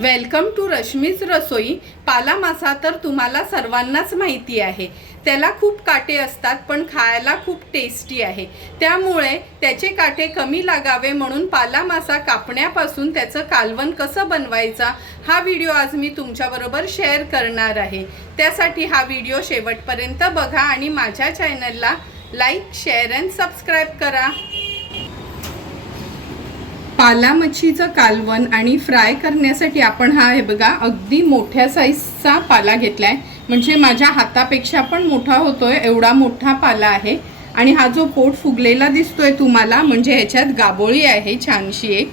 Welcome to Rashmi's रसोई. पाला मासा तर तुम्हाला सर्वांनाच माहिती आहे. त्याला खूप काटे असतात पण खायला खूप टेस्टी आहे. त्यामुळे त्याचे काटे कमी लागावे म्हणून पाला मासा कापण्यापासून त्याचं कालवण कसं बनवायचा हा व्हिडिओ आज मी तुमच्याबरोबर शेअर करणार आहे. त्यासाठी हा व्हिडिओ शेवटपर्यंत बघा आणि माझ्या चॅनलला लाईक शेअर अँड सबस्क्राईब करा. पाला मच्छीचं कालवण आणि फ्राय करण्यासाठी आपण हा हे बघा अगदी मोठ्या साईजचा पाला घेतला आहे म्हणजे माझ्या हातापेक्षा पण मोठा होतोय एवढा मोठा पाला आहे. आणि हा जो पोट फुगलेला दिसतोय तुम्हाला म्हणजे ह्याच्यात गाबोळी आहे छानशी एक.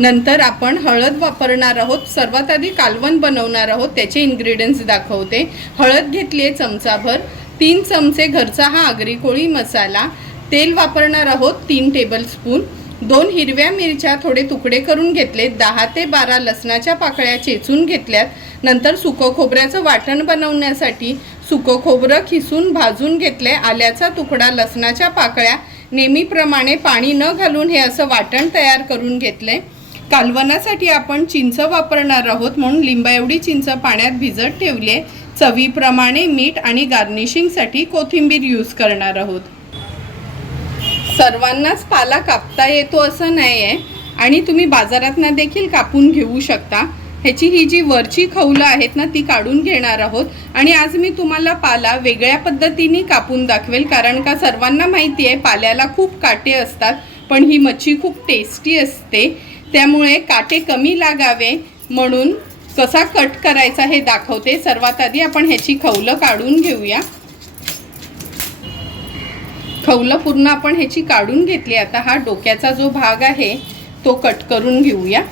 नंतर आपण हळद वापरणार आहोत सर्वात आधी कालवण बनवणार आहोत त्याचे इन्ग्रेडियंट्स दाखवते. हळद घेतली आहे चमचाभर तीन चमचे घरचा हा आगरी कोळी मसाला. तेल वापरणार आहोत तीन टेबलस्पून दोन हिरव्या मिरच्या थोडे तुकडे करून घेतले दहा ते बारा लसणाच्या पाकळ्या चेचून घेतल्यात. नंतर सुकं खोबऱ्याचं वाटण बनवण्यासाठी सुकं खोबरं खिसून भाजून घेतले आल्याचा तुकडा लसणाच्या पाकळ्या नेहमीप्रमाणे पाणी न घालून हे असं वाटण तयार करून घेतले कालवणासाठी आपण चिंच वापरणार आहोत म्हणून लिंबा एवढी चिंच पाण्यात भिजत ठेवली चवीप्रमाणे मीठ आणि गार्निशिंगसाठी कोथिंबीर यूज करणार आहोत. सर्वांनाच पाला कापता येतो असं नाही आहे आणि तुम्ही बाजारातनं देखील कापून घेऊ शकता. ह्याची ही जी वरची खवलं आहेत ना ती काढून घेणार आहोत. आणि आज मी तुम्हाला पाला वेगळ्या पद्धतीने कापून दाखवेल कारण का सर्वांना माहिती आहे पाल्याला खूप काटे असतात पण ही मच्छी खूप टेस्टी असते. त्यामुळे काटे कमी लागावे म्हणून कसा कट करायचा हे दाखवते. सर्वात आधी आपण ह्याची खवलं काढून घेऊया. खवलं पूर्ण आपण ह्याची काढून घेतली. आता हा डोक्याचा जो भाग आहे तो कट करून घेऊया.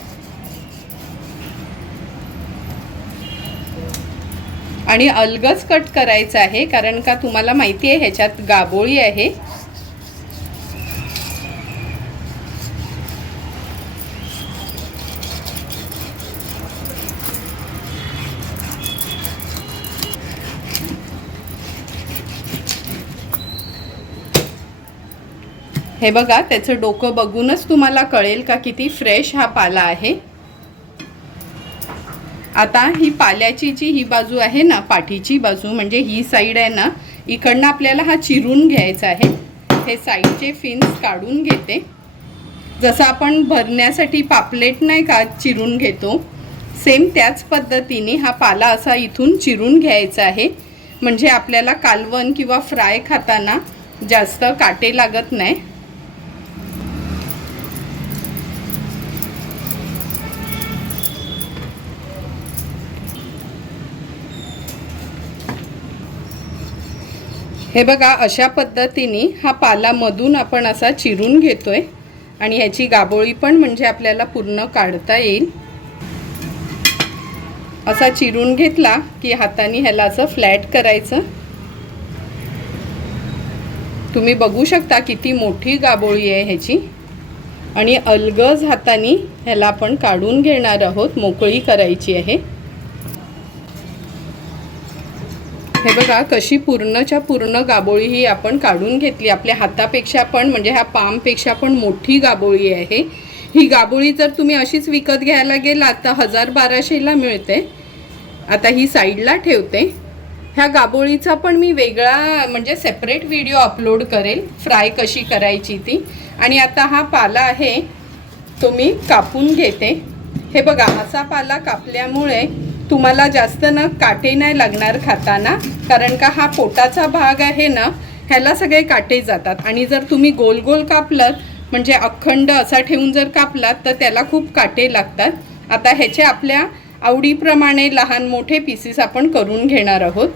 आणि अलगच कट करायचं आहे कारण का तुम्हाला माहिती आहे ह्याच्यात गाबोळी आहे. हे बघा त्याचं डोकं बघूनच तुम्हाला कळेल का किती फ्रेश हा पाला आहे. आता ही पाल्याची जी ही बाजू आहे ना पाठीची बाजू म्हणजे ही साईड आहे ना इकडनं आपल्याला हा चिरून घ्यायचा आहे. हे साईडचे फिन्स काढून घेते. जसं आपण भरण्यासाठी पापलेट नाही का चिरून घेतो सेम त्याच पद्धतीने हा पाला असा इथून चिरून घ्यायचा आहे. म्हणजे आपल्याला कालवण किंवा फ्राय खाताना जास्त काटे लागत नाही. हे बघा अशा पद्धतीने हा पाला मधून आपण असा चिरून घेतोय आणि ह्याची गाबोळी पण म्हणजे आपल्याला पूर्ण काढता येईल. असा चिरून घेतला की हाताने ह्याला असं फ्लॅट करायचं. तुम्ही बघू शकता किती मोठी गाबोळी आहे ह्याची. आणि अलगज हाताने ह्याला आपण काढून घेणार आहोत मोकळी करायची आहे. हे बघा कशी पूर्णच्या पूर्ण गाबोळी ही आपण काढून घेतली. आपल्या हातापेक्षा पण म्हणजे ह्या पामपेक्षा पण मोठी गाबोळी आहे. ही गाबोळी जर तुम्ही अशीच विकत घ्यायला गेला तर हजार बाराशेला मिळते. आता ही साईडला ठेवते. ह्या गाबोळीचा पण मी वेगळा म्हणजे सेपरेट व्हिडिओ अपलोड करेल. फ्राय कशी करायची ती. आणि आता हा पाला आहे तो मी कापून घेते. हे बघा असा पाला कापल्यामुळे तुम्हाला जास्त ना काटे नाही लागणार खाताना कारण का हा पोटाचा भाग आहे ना ह्याला सगळे काटे जातात. आणि जर तुम्ही गोल गोल कापलं म्हणजे अखंड असा ठेवून जर कापलात तर त्याला खूप काटे लागतात. आता ह्याचे आपल्या आवडीप्रमाणे लहान मोठे पीसेस आपण करून घेणार आहोत.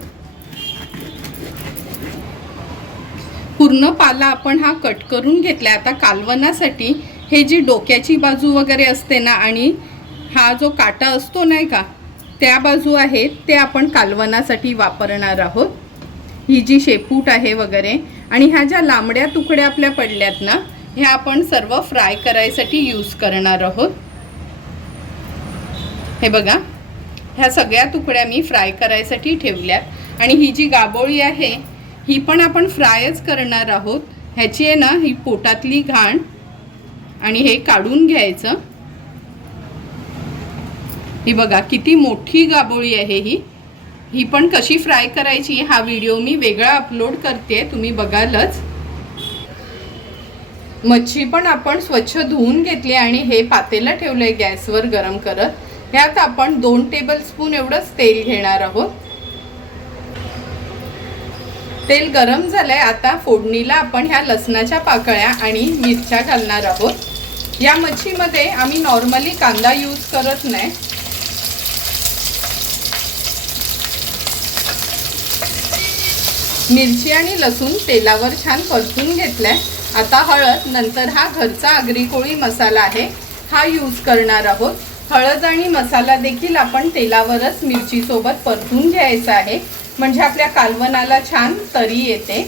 पूर्ण पाला आपण हा कट करून घेतला आता कालवनासाठी हे जी डोक्याची बाजू वगैरे असते ना आणि हा जो काटा असतो नाही का त्या बाजू आहेत ते आपण कालवनासाठी वापरणार आहोत. ही जी शेपूट आहे वगैरे आणि ह्या ज्या लांबड्या तुकड्या आपल्या पडल्यात ना ह्या आपण सर्व फ्राय करायसाठी यूज करणार आहोत. हे बघा ह्या सगळ्या तुकड्या मी फ्राय करायसाठी ठेवल्यात. आणि ही जी गाबोळी आहे ही पण आपण फ्रायच करणार आहोत. ह्याची आहे ना ही पोटातली घाण आणि हे काढून घ्यायचं. ही बघा किती मोठी गाबोळी आहे ही. ही पण कशी फ्राय करायची हा व्हिडिओ मी वेगळा अपलोड करते तुम्ही बघालच. मच्छी पण आपण स्वच्छ धुवून घेतली आणि हे पातेला ठेवलंय गॅसवर गरम करत. ह्यात आपण दोन टेबल स्पून एवढंच तेल घेणार आहोत. तेल गरम झालंय आता फोडणीला आपण ह्या लसणाच्या पाकळ्या आणि मिरच्या घालणार आहोत. या मच्छीमध्ये आम्ही नॉर्मली कांदा यूज करत नाही. मिरची आणि लसूण तेलावर छान परतून घेतलाय. आता हळद नंतर हा घरचा आगरी कोळी मसाला आहे. हा यूज करणार आहोत. हळद आणि मसाला देखील आपण तेलावरच मिरचीसोबत परतून घ्यायचा आहे. म्हणजे आपल्या कालवनाला छान तरी येते.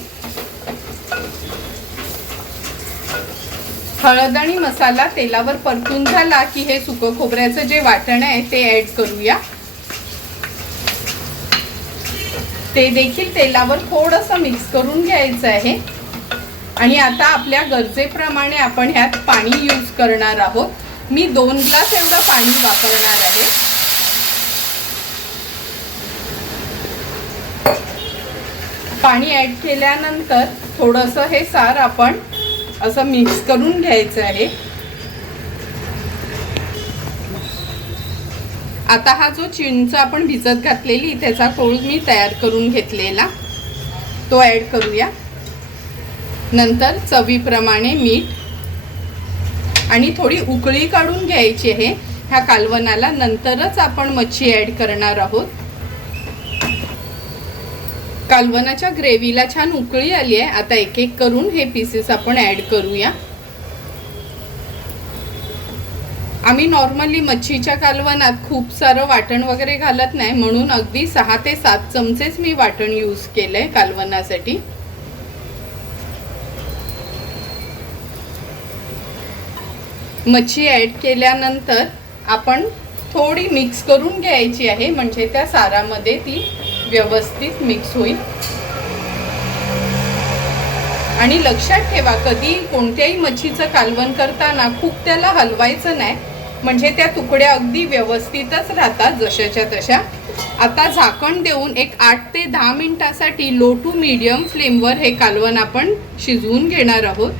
हळद आणि मसाला तेलावर परतून झाला की हे सुकं खोबऱ्याचं जे वाटण आहे ते ऍड करूया. ते देखील तेलावर थोडंसं मिक्स करून घ्यायचं आहे. आणि आता आपल्या गरजेप्रमाणे आपण ह्यात पाणी यूज करणार आहोत. मी दोन ग्लास एवढं पाणी वापरणार आहे. पाणी ॲड केल्यानंतर थोडंसं हे सार आपण असं मिक्स करून घ्यायचं आहे. आता हा जो चिंच आपण भिजत घातलेली त्याचा कोळ मी तयार करून घेतलेला. तो ॲड करूया. नंतर चवीप्रमाणे मीठ आणि थोडी उकळी काढून घ्यायची आहे. ह्या कालवनाला नंतरच आपण मच्छी ॲड करणार आहोत. कालवनाच्या ग्रेव्हीला छान उकळी आली आहे. आता एक एक करून हे पीसेस आपण ॲड करूया. आम्ही नॉर्मली मच्छीच्या कालवनात खूप सारं वाटण वगैरे घालत नाही म्हणून अगदी सहा ते सात चमचेच मी वाटण यूज केलंय कालवनासाठी. मच्छी ॲड केल्यानंतर आपण थोडी मिक्स करून घ्यायची आहे म्हणजे त्या सारामध्ये ती व्यवस्थित मिक्स होईल. आणि लक्षात ठेवा कधी कोणत्याही मच्छीचं कालवण करताना खूप त्याला हलवायचं नाही म्हणजे त्या तुकड्या अगदी व्यवस्थितच राहतात जशाच्या तशा. आता झाकण देऊन एक आठ ते दहा मिनिटासाठी लो टू मीडियम फ्लेमवर हे कालवण आपण शिजवून घेणार आहोत.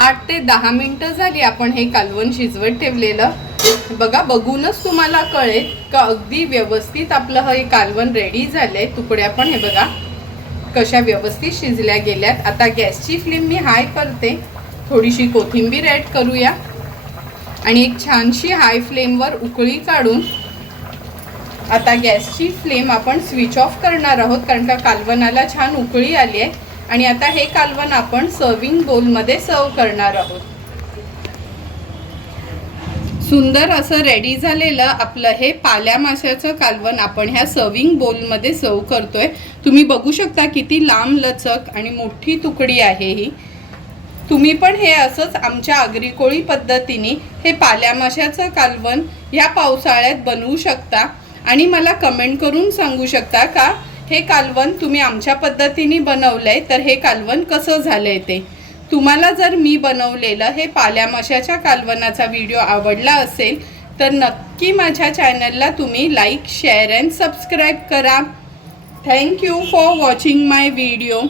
आठ ते दहा मिनटं झाली आपण हे कालवण शिजवत ठेवलेलं. बघा बघूनच तुम्हाला कळेल का अगदी व्यवस्थित आपलं हे कालवण रेडी झालंय. तुकड्या पण हे बघा कशा व्यवस्थित शिजल्या गेल्यात. आता गॅसची फ्लेम मी हाय करते. थोडीशी कोथिंबीर ॲड करूया. आणि एक छानशी हाय फ्लेमवर उकळी काढून आता गॅसची फ्लेम आपण स्विच ऑफ करणार आहोत. कारण का कालवनाला छान उकळी आली आहे. आणि आता हे कालवण आपण सर्विंग बोलमध्ये सर्व करणार आहोत. सुंदर असं रेडी झालेलं आपलं हे पाल्या माशाचं कालवण आपण ह्या सर्विंग बोलमध्ये सर्व करतोय. तुम्ही बघू शकता किती लांब लचक आणि मोठी तुकडी आहे ही. तुम्ही पण हे असंच आमच्या आगरी कोळी पद्धतीने हे पाल्यामाशाचं कालवण ह्या पावसाळ्यात बनवू शकता आणि मला कमेंट करून सांगू शकता का? हे कालवण तुम्ही आमच्या पद्धतीने बनवलंय तर हे कालवण कसं झालंय ते? तुम्हाला जर मी बनवलेलं हे पाल्यामाशाच्या कालवणाचा कालवनाचा व्हिडिओ आवडला असेल तर नक्की माझ्या चॅनलला तुम्ही लाईक शेअर अँड सबस्क्राईब करा. Thank you for watching my video